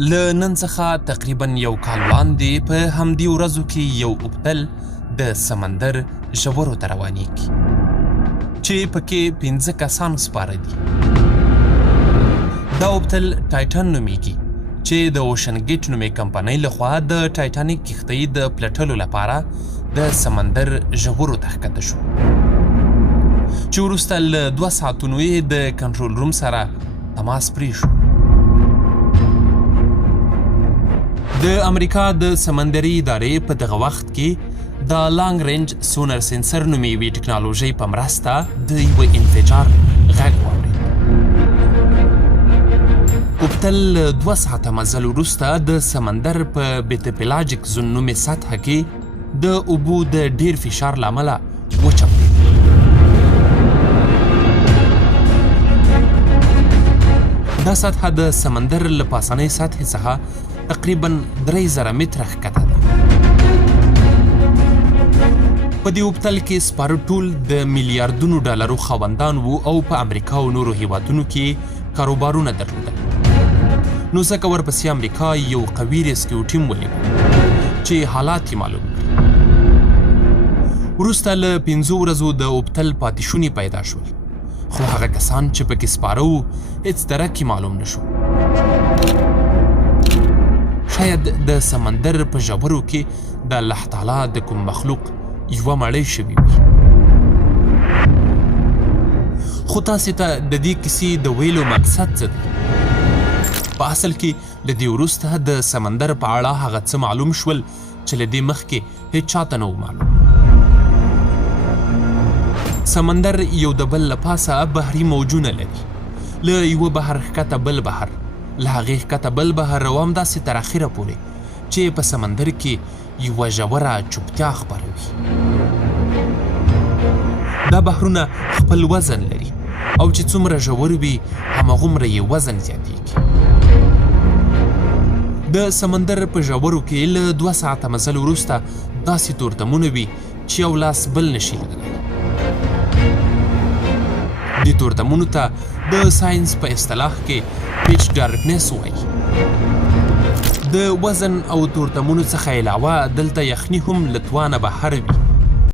له نن څخه تقریبا یو کال وړاندې په همدې ورځو کې یو اوبتل د سمندر ژورو ته روانېږي چې پکې 15 کسان سپاره دي. دا اوبتل ټایټن نومیږي چې د اوشن ګیټ نومې کمپنۍ لخوا د ټایټانیک کښتۍ د پلټلو لپاره د سمندر ژورو ته ښکته شو چې وروسته له 2 ساعتونو یې د کنټرول روم سره تماس پرې شو. د امریکا د سمندري ادارې په دغه وخت کې د لانګ رینج سونر سنسر نومې یوې ټکنالوژۍ په مرسته د یوه انفجار غږ واورېد. اوبتل 2 ساعته مزل وروسته د سمندر په بیت پلاجیک زون نومې سطحه کې د اوبو د ډیر فشار له امله وچاودېد. دا سطحه د سمندر له پاسنۍ سطحې څخه تقریبا 3000 متره ښکته ده. په دې اوبتل کې سپاره ټول د میلیاردونو ډالرو خاوندان وو او په امریکا او نورو هیوادونو کې کاروبارونه درلودل. نو ځکه ورپسې امریکا یو قوي ریسکیو ټیم ولېږه چې حالات یې معلوم کړل. وروسته له 5 ورځو د اوبتل پاتې شوني پیدا شول، خو هغه کسان چې پکې سپاره وو هېڅ درک یې معلوم نه شو. شاید د سمندر په ژورو کې د الله تعالی د کوم مخلوق یوه مړۍ شوې وي. خو تاسې ته د دې کیسې د ویلو مقصد څه دی؟ په اصل کې له دې وروسته د سمندر په اړه هغه څه معلوم شول چې له دې مخکې هېڅ چاته نه و معلوم. سمندر یو د بل له پاسه بحري موجونه لري، له یوه بحر ښکته بل بحر، له هغې ښکته بل بحر او همداسې تر اخره پورې چې په سمندر کې یوه ژوره چوپتیا خپروي. دا بحرونه خپل وزن لري او چې څومره ژور وي هماغومره یې وزن زیاتیږي. د سمندر په ژورو کې له 2 ساعته مزل وروسته داسې تورتمونه وي چې یو لاس بل نشي لیدلی. دې تورتمونو ته د ساینس په اصطلاح کې پیچ ډارکنس وایي. د وزن او تورتمونو څخه علاوه دلته یخني هم له توانه بهر وي